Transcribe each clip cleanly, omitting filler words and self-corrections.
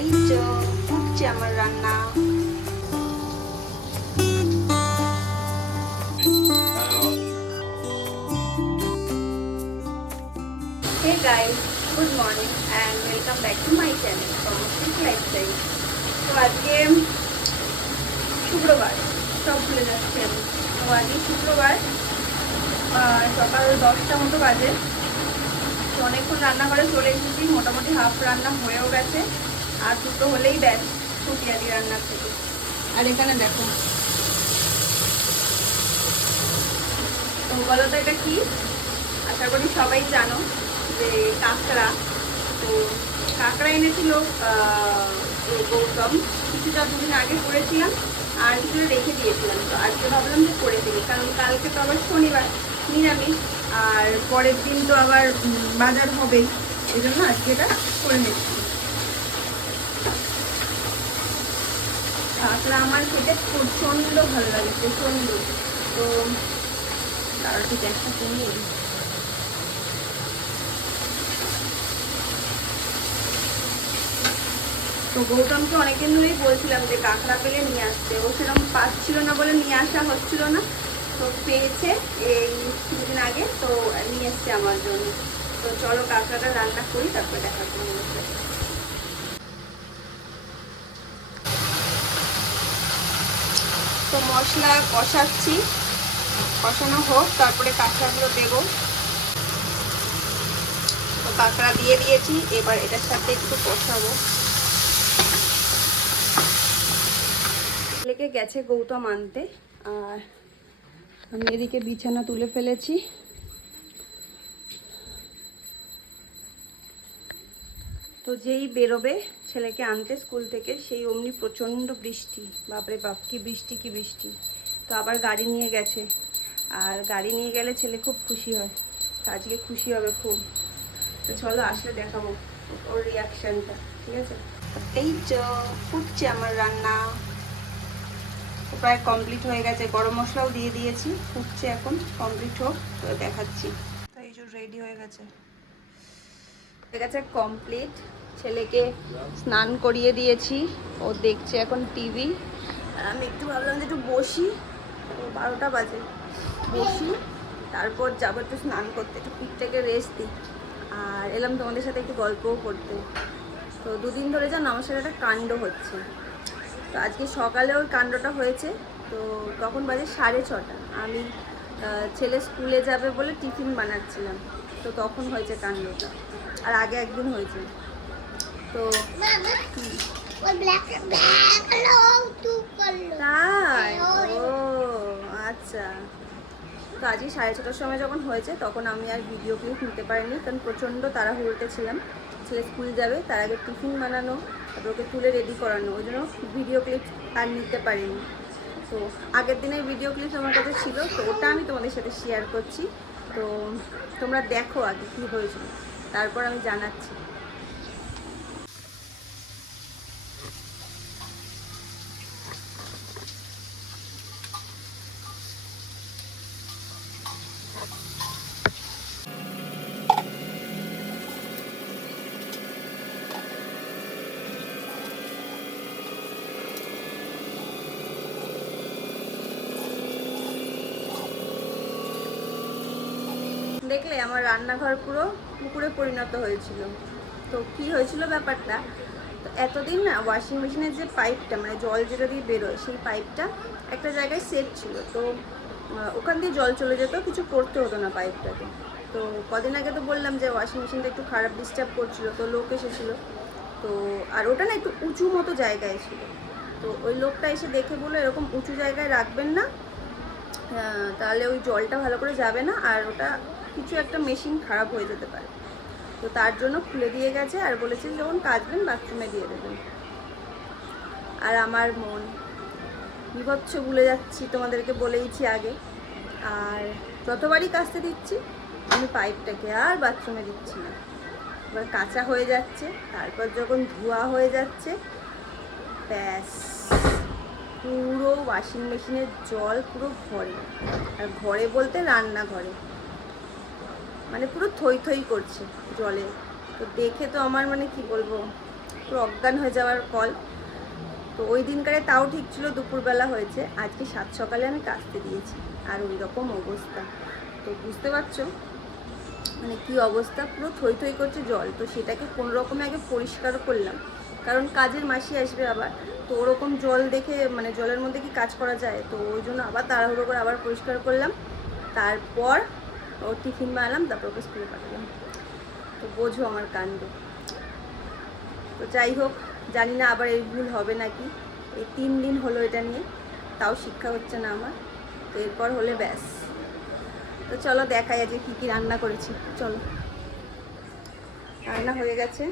এই তো হচ্ছে আমার রান্না। Hey guys, good morning and welcome back to my channel Domestic Lifestyle. তো আজকে শুক্রবার, সব ভুলে যাচ্ছি আমি। তো আজকে শুক্রবার সকাল 10টা মতো বাজে। তো অনেকক্ষণ রান্না করে চলে এসেছি, মোটামুটি হাফ রান্না হয়েও গেছে, আর দুটো হলেই ব্যাস ছুটি আদি রান্নার থেকে। আর এখানে দেখো, তো বলো তো এটা কি? আশা করি সবাই জানো যে কাঁকড়া। তো কাঁকড়া এনেছিল গৌতম, কিছুটা দুদিন আগে করেছিলাম আর কিছুটা রেখে দিয়েছিলাম। তো আজকে ভাবলাম যে করে দিই, কারণ কালকে তো আবার শনিবার নিরামিষ, আর পরের দিন তো আবার বাজার হবেই, এই জন্য আজকে এটা করে নিচ্ছি। কাঁকড়া আমার খেতে প্রচণ্ড ভালো লাগে, প্রচণ্ড। তো তার ঠিক একটা কিনে তো গৌতমকে অনেকদিন ধরেই বলছিলাম যে কাঁকড়া পেলে নিয়ে আসতে, ও সেরকম পাচ্ছিল না বলে নিয়ে আসা হচ্ছিল না। তো পেয়েছে এই কিছুদিন আগে, তো নিয়ে এসছে আমার জন্য। তো চলো কাঁকড়াটা রান্না করি, তারপরে দেখা করবো। তো মশলা কষাচ্ছি, কষানো হোক, তারপরে কাঁকড়াগুলো দেবো। তো কাঁকড়া দিয়ে দিয়েছি, এবার এটার সাথে একটু কষাবো। লেগে গেছে গৌতম আনতে, আর আমি এদিকে বিছানা তুলে ফেলেছি। তো যেই বেরোবে ছেলেকে আনতে স্কুল থেকে, সেই অমনি প্রচণ্ড বৃষ্টি, বাপরে বাপ কি বৃষ্টি কি বৃষ্টি। তো আবার গাড়ি নিয়ে গেছে, আর গাড়ি নিয়ে গেলে ছেলে খুব খুশি হয়, তো আজকে খুশি হবে খুব। তো চলো আসলে দেখাবো ওর রিয়াকশানটা, ঠিক আছে? এই তো ফুটছে আমার রান্না, প্রায় কমপ্লিট হয়ে গেছে, গরম মশলাও দিয়ে দিয়েছি, ফুটছে এখন, কমপ্লিট হোক তো দেখাচ্ছি। তো এই যে রেডি হয়ে গেছে, হয়ে গেছে কমপ্লিট। ছেলেকে স্নান করিয়ে দিয়েছি, ও দেখছে এখন টিভি। আর আমি একটু ভাবলাম যে একটু বসি, 12টা বাজে, বসি, তারপর যাবো একটু স্নান করতে, একটু পিঠটাকে রেস্ট দিই। আর এলাম তোমাদের সাথে একটু গল্পও করতে। তো দুদিন ধরে জানো আমার সাথে একটা কাণ্ড হচ্ছে। তো আজকে সকালে ওই কাণ্ডটা হয়েছে। তো তখন বাজে 6:30, আমি ছেলে স্কুলে যাবে বলে টিফিন বানাচ্ছিলাম, তো তখন হয়েছে কাণ্ডটা। আর আগে একদিন হয়েছে। তো তাই, ও আচ্ছা। তো আজকে 6:30টার সময় যখন হয়েছে, তখন আমি আর ভিডিও ক্লিপ নিতে পারিনি, কারণ প্রচণ্ড তাড়াহুড়োতে ছিলাম। ছেলে স্কুল যাবে, তার আগে টিফিন বানানো, তারপর ওকে তুলে রেডি করানো, ওই জন্য ভিডিও ক্লিপ আর নিতে পারিনি। তো আগের দিনের ভিডিও ক্লিপ আমার কাছে ছিল, তো ওটা আমি তোমাদের সাথে শেয়ার করছি। তো তোমরা দেখো আগে কী হয়েছিল, তারপর আমি জানাচ্ছি। দেখলে আমার রান্নাঘর পুরো পুকুরে পরিণত হয়েছিল। তো কি হয়েছিল ব্যাপারটা, তো এতদিন না ওয়াশিং মেশিনের যে পাইপটা, মানে জল যেটা দিয়ে বেরোয়, সেই পাইপটা একটা জায়গায় সেট ছিল। তো ওখান দিয়ে জল চলে যেত, কিছু করতে হতো না পাইপটাকে। তো কদিন আগে তো বললাম যে ওয়াশিং মেশিনটা একটু খারাপ ডিস্টার্ব করছিল, তো লোক এসেছিলো। তো আর ওটা না একটু উঁচু মতো জায়গায় ছিল। তো ওই লোকটা এসে দেখে বললো এরকম উঁচু জায়গায় রাখবেন না, তাহলে ওই জলটা ভালো করে যাবে না, আর ওটা কিছু একটা মেশিন খারাপ হয়ে যেতে পারে। তো তার জন্য খুলে দিয়ে গেছে, আর বলেছে যখন কাচবেন বাথরুমে দিয়ে দেবেন। আর আমার মন বিভৎস ভুলে যাচ্ছি, তোমাদেরকে বলেইছি আগে। আর যতবারই কাচতে দিচ্ছি আমি পাইপটাকে আর বাথরুমে দিচ্ছি না। এবার কাঁচা হয়ে যাচ্ছে, তারপর যখন ধোয়া হয়ে যাচ্ছে, ব্যাস পুরো ওয়াশিং মেশিনের জল পুরো ঘরে। আর ঘরে বলতে রান্নাঘরে, মানে পুরো থই থই করছে জলে। তো দেখে তো আমার মানে কি বলবো, পুরো অজ্ঞান হয়ে যাওয়ার কল। তো ওই দিনকারে তাও ঠিক ছিল, দুপুরবেলা হয়েছে, আজকে 7 সকালে আমি কাচতে দিয়েছি আর ওই রকম অবস্থা। তো বুঝতে পারছো মানে কি অবস্থা, পুরো থই থই করছে জল। তো সেটাকে কোনো রকমে আগে পরিষ্কার করলাম, কারণ কাজের মাসি আসবে আবার। তো ওরকম জল দেখে মানে জলের মধ্যে কি কাজ করা যায়, তো ওই জন্য আবার তাড়াহুড়ো করে আবার পরিষ্কার করলাম। তারপর ওর টিফিন বানালাম, তারপর ওকে স্কুলে পাঠালাম। তো বোঝো আমার কাণ্ড। তো যাই হোক, জানি না আবার এই ভুল হবে নাকি। এই 3 দিন হলো এটা নিয়ে, তাও শিক্ষা হচ্ছে না আমার। তো এরপর হলে ব্যাস। তো চলো দেখাই আজকে কী কী রান্না করেছি। চলো, রান্না হয়ে গেছে।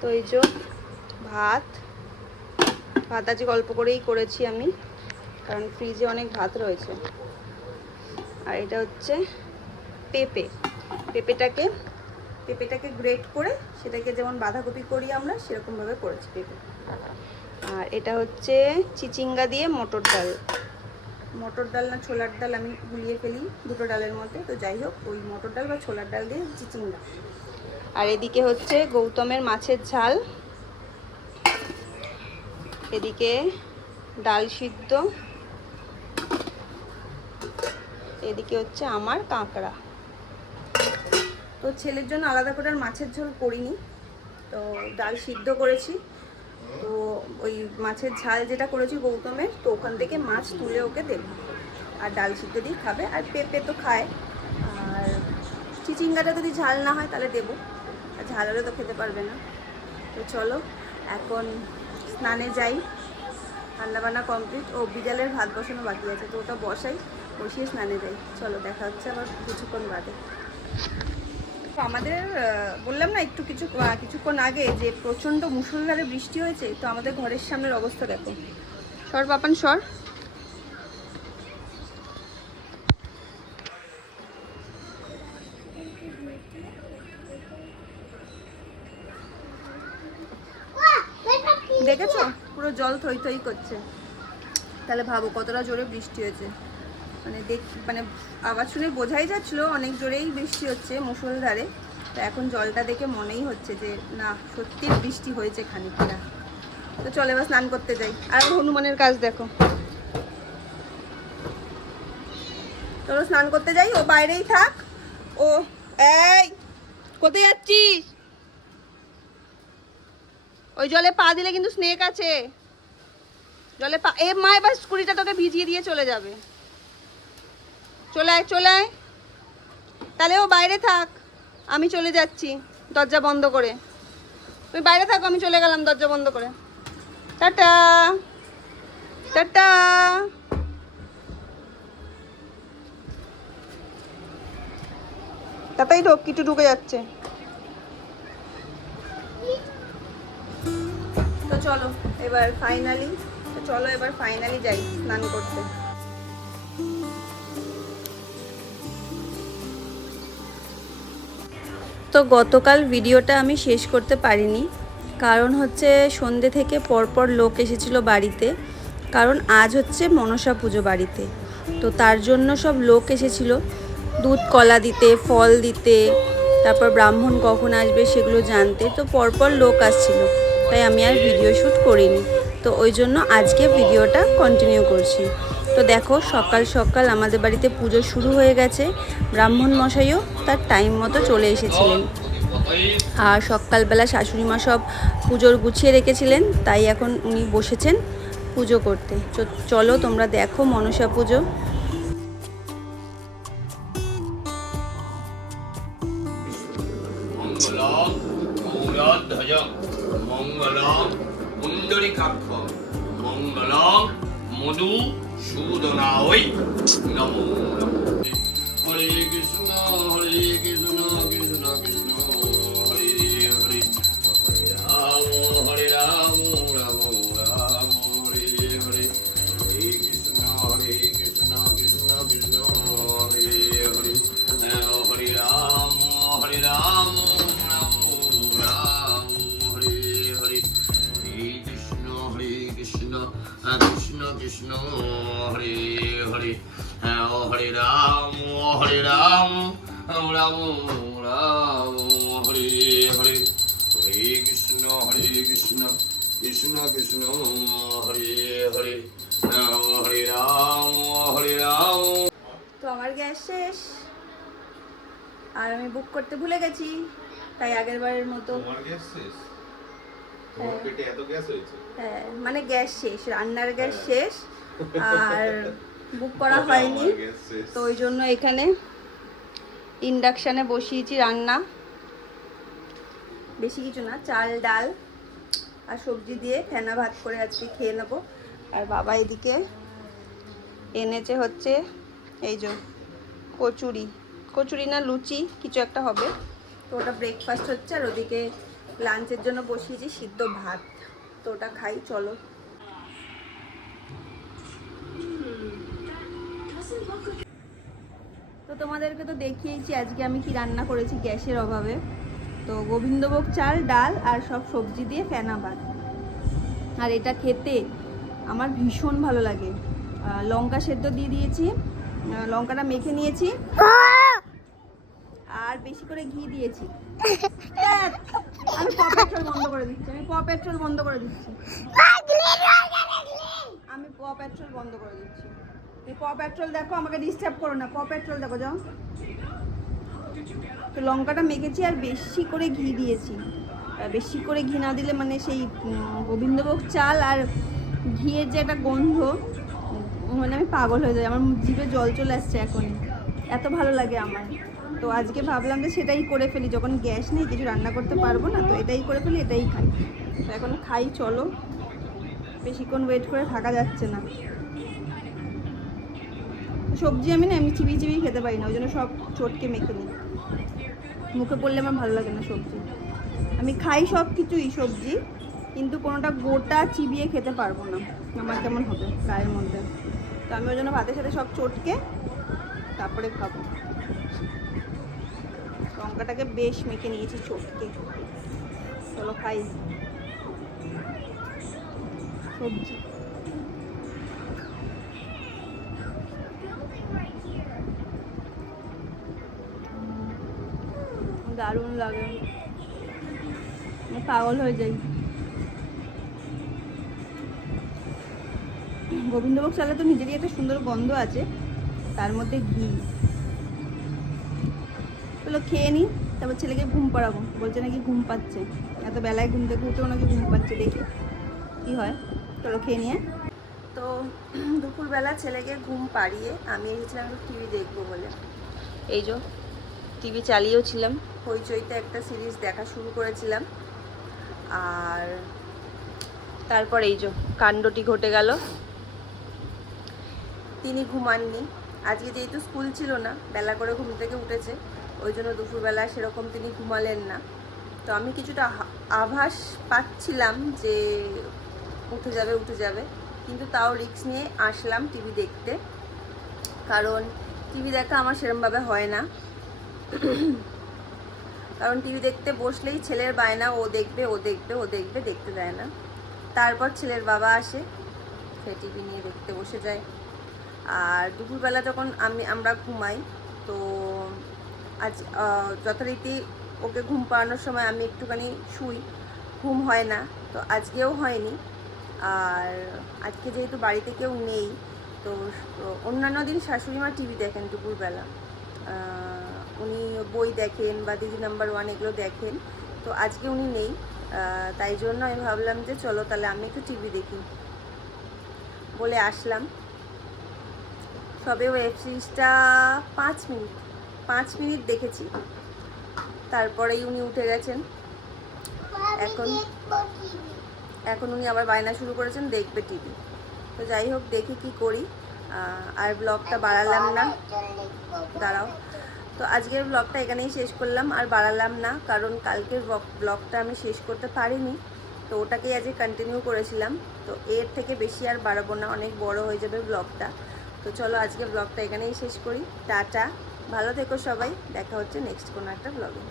তো এই যে ভাত আজকে অল্প করেই করেছি আমি, কারণ ফ্রিজে অনেক ভাত রয়েছে। আর এটা হচ্ছে পেঁপেটাকে গ্রেট করে, সেটাকে যেমন বাঁধাকপি করি আমরা সেরকমভাবে করেছি পেঁপে। আর এটা হচ্ছে চিচিঙ্গা দিয়ে মটর ডাল না ছোলার ডাল, আমি গুলিয়ে ফেলি দুটো ডালের মধ্যে। তো যাই হোক, ওই মটর ডাল বা ছোলার ডাল দিয়ে চিচিঙ্গা। আর এদিকে হচ্ছে গৌতমের মাছের ঝাল, এদিকে ডাল সিদ্ধ, এদিকে হচ্ছে আমার কাঁকড়া। তো ছেলের জন্য আলাদা করে আর মাছের ঝোল করিনি, তো ডাল সিদ্ধ করেছি। তো ওই মাছের ঝাল যেটা করেছি গৌতমের, তো ওখান থেকে মাছ তুলে ওকে দেব, আর ডাল সিদ্ধ দিয়ে খাবে। আর পেঁপে তো খায়, আর চিচিঙ্গাটা যদি ঝাল না হয় তাহলে দেবো, আর ঝাল হলে তো খেতে পারবে না। তো চলো এখন স্নানে যাই, রান্নাবান্না কমপ্লিট। ও বিড়ালের ভাত বসানো বাকি আছে, তো ওটা বসিয়ে স্নানে যাই। চলো দেখা হচ্ছে আবার কিছুক্ষণ বাদে। আমাদের বললাম না একটু কিছুক্ষণ আগে যে প্রচণ্ড মুষলধারে বৃষ্টি হয়েছে। তো আমাদের ঘরের সামনের অবস্থা দেখো। সর পাপান সর। দেখেছো পুরো জল থই থই করছে। তাহলে ভাবো কতটা জোরে বৃষ্টি হয়েছে। মানে আওয়াজ শুনে বোঝাই যাচ্ছিলো অনেক জোরেই বৃষ্টি হচ্ছে মুষলধারে। তো এখন জলটা দেখে মনেই হচ্ছে যে না, সত্যি বৃষ্টি হয়েছে খানিকটা। তো চলো এবার স্নান করতে যাই। আর হনুমানের কাজ দেখো। চলো স্নান করতে যাই, ও বাইরেই থাক। ও এই কোথায় যাচ্ছিস? ওই জলে পা দিলে কিন্তু স্নেক আছে। জলে পা মা এবার স্কুটিটা তোকে ভিজিয়ে দিয়ে চলে যাবে। চলে আয়। তাহলে ও বাইরে থাক, আমি চলে যাচ্ছি দরজা বন্ধ করে। তুই বাইরে থাক, আমি চলে গেলাম দরজা বন্ধ করে। Tata tata. তাতেই কিছু ঢুকে যাচ্ছে। তো চলো এবার ফাইনালি যাই স্নান করতে। তো গতকাল ভিডিওটা আমি শেষ করতে পারিনি, কারণ হচ্ছে সন্ধ্যে থেকে পরপর লোক এসেছিলো বাড়িতে। কারণ আজ হচ্ছে মনসা পুজো বাড়িতে, তো তার জন্য সব লোক এসেছিলো দুধ কলা দিতে, ফল দিতে, তারপর ব্রাহ্মণ কখন আসবে সেগুলো জানতে। তো পরপর লোক আসছিল, তাই আমি আর ভিডিও শ্যুট করিনি। তো ওই জন্য আজকে ভিডিওটা কন্টিনিউ করছি। তো দেখো সকাল সকাল আমাদের বাড়িতে পুজো শুরু হয়ে গেছে। ব্রাহ্মণ মশাইও তার টাইম মতো চলে এসেছিলেন। আর সকালবেলা শাশুড়ি মা সব পুজোর গুছিয়ে রেখেছিলেন, তাই এখন উনি বসেছেন পুজো করতে। চলো তোমরা দেখো মনসা পুজো। মধু সুদনায় নমো হরে কৃষ্ণ কৃষ্ণ কৃষ্ণ হরে হরে হরে রাম রাম রাম হরে হরে হরে কৃষ্ণ কৃষ্ণ কৃষ্ণ হরে হরে হরে রাম রাম রাম হরে হরে হরে কৃষ্ণ কৃষ্ণ কৃষ্ণ হরে হরে হরে রাম রাম রাম হরে হরে হরে কৃষ্ণ কৃষ্ণ কৃষ্ণ হরে হরে রাম হরে রাম। তো আমার গ্যাস শেষ আর আমি বুক করতে ভুলে গেছি, তাই আগের বারের মতো। তোমার গ্যাস শেষ? তোমার পেটে এত গ্যাস হয়েছে? হ্যাঁ মানে গ্যাস শেষ, রান্নার গ্যাস শেষ আর বুক করা হয়নি, আমার গ্যাস শেষ। তো ওই জন্য এখানে ইন্ডাকশানে বসিয়েছি রান্না। বেশি কিছু না, চাল ডাল আর সবজি দিয়ে ফেনা ভাত করে আজকে খেয়ে নেবো। আর বাবা এদিকে এনেছে হচ্ছে এই যে কচুরি না লুচি কিছু একটা হবে, তো ওটা ব্রেকফাস্ট হচ্ছে। আর ওদিকে লাঞ্চের জন্য বসিয়েছি সিদ্ধ ভাত, তো ওটা খাই চলো। তো তোমাদেরকে তো দেখিয়েছি আজকে আমি কি রান্না করেছি গ্যাসের অভাবে। তো গোবিন্দভোগ চাল ডাল আর সব সবজি দিয়ে ফেনা ভাত। আর এটা খেতে আমার ভীষণ ভালো লাগে। লঙ্কা সেদ্ধ দিয়ে দিয়েছি, লঙ্কাটা মেখে নিয়েছি আর বেশি করে ঘি দিয়েছি। আমি পেট্রোল বন্ধ করে দিচ্ছি, আমি পেট্রোল বন্ধ করে দিচ্ছি। এই পেট্রোল দেখো, আমাকে ডিস্টার্ব করো না। পেট্রোল দেখো যাও। তো লঙ্কাটা মেখেছি আর বেশি করে ঘি দিয়েছি। বেশি করে ঘি না দিলে মানে সেই গোবিন্দভোগ চাল আর ঘিয়ের যে একটা গন্ধ, মানে আমি পাগল হয়ে যাই, আমার জিভে জল চলে আসছে এখন, এত ভালো লাগে আমার। তো আজকে ভাবলাম যে সেটাই করে ফেলি, যখন গ্যাস নেই কিছু রান্না করতে পারবো না, তো এটাই করে ফেলি, এটাই খাই। তো এখন খাই চলো, বেশিক্ষণ ওয়েট করে থাকা যাচ্ছে না। সবজি আমি না এমনি চিবিয়ে খেতে পারি না, ওই জন্য সব চটকে মেখে নিই, মুখে পড়লে আমার ভালো লাগে না সবজি। আমি খাই সব কিছুই সবজি, কিন্তু কোনোটা গোটা চিবিয়ে খেতে পারবো না, আমার কেমন হবে গায়ের মধ্যে। তো আমি ওই জন্য ভাতের সাথে সব চটকে তারপরে খাবো। লঙ্কাটাকে বেশ মেখে নিয়েছি চটকে, চলো খাই সবজি। দারুণ লাগে, পাগল হয়ে যাই। গোবিন্দভোগ চালে তো নিজেরই একটা সুন্দর গন্ধ আছে, তার মধ্যে ঘি। চলো খেয়ে নিই, তারপর ছেলেকে ঘুম পাড়াবো, বলছে নাকি ঘুম পাচ্ছে, এত বেলায় ঘুম থেকে উঠেও নাকি ঘুম পাচ্ছে, দেখি কি হয়। চলো খেয়ে নিয়ে। তো দুপুরবেলা ছেলেকে ঘুম পাড়িয়ে আমি এসেছিলাম একটু টিভি দেখবো বলে। এই যে টিভি চালিয়েও ছিলাম, হইচইতে একটা সিরিজ দেখা শুরু করেছিলাম। আর তারপর এই যে কাণ্ডটি ঘটে গেল, তিনি ঘুমাননি। আজকে যেহেতু স্কুল ছিল না, বেলা করে ঘুম থেকে উঠেছে, ওই জন্য দুপুরবেলা সেরকম তিনি ঘুমালেন না। তো আমি কিছুটা আভাস পাচ্ছিলাম যে উঠে যাবে, কিন্তু তাও রিস্ক নিয়ে আসলাম টিভি দেখতে, কারণ টিভি দেখা আমার সেরমভাবে হয় না। কারণ টিভি দেখতে বসলেই ছেলের বায়না, ও দেখবে, দেখতে দেয় না। তারপর ছেলের বাবা আসে, সে টিভি নিয়ে দেখতে বসে যায়। আর দুপুরবেলা যখন আমরা ঘুমাই, তো আজ যথারীতি ওকে ঘুম পাড়ানোর সময় আমি একটুখানি শুই, ঘুম হয় না, তো আজকেও হয়নি। আর আজকে যেহেতু বাড়িতে কেউ নেই, তো অন্যান্য দিন শাশুড়ি মা টিভি দেখেন দুপুরবেলা, উনি বই দেখেন বা দিদি নাম্বার 1 এগুলো দেখেন, তো আজকে উনি নেই। তাই জন্য আমি ভাবলাম যে চলো তাহলে আমি একটু টিভি দেখি বলে আসলাম। সবে ওয়েব সিরিজটা 5 মিনিট দেখেছি, তারপরেই উনি উঠে গেছেন। এখন উনি আবার বায়না শুরু করেছেন, দেখবে টিভি। তো যাই হোক, দেখি কি করি। আর ব্লগটা বাড়ালাম না, দাঁড়াও। তো আজকের ব্লগটা এখানেই শেষ করলাম, আর বাড়ালাম না, কারণ কালকের ব্লগটা আমি শেষ করতে পারিনি, তো ওটাকেই আজকে কন্টিনিউ করেছিলাম। তো এর থেকে বেশি আর বাড়াবো না, অনেক বড় হয়ে যাবে ব্লগটা। তো চলো আজকে ব্লগটা এখানেই শেষ করি। টাটা, ভালো থেকো সবাই, দেখা হচ্ছে নেক্সট কোনো একটা ব্লগে।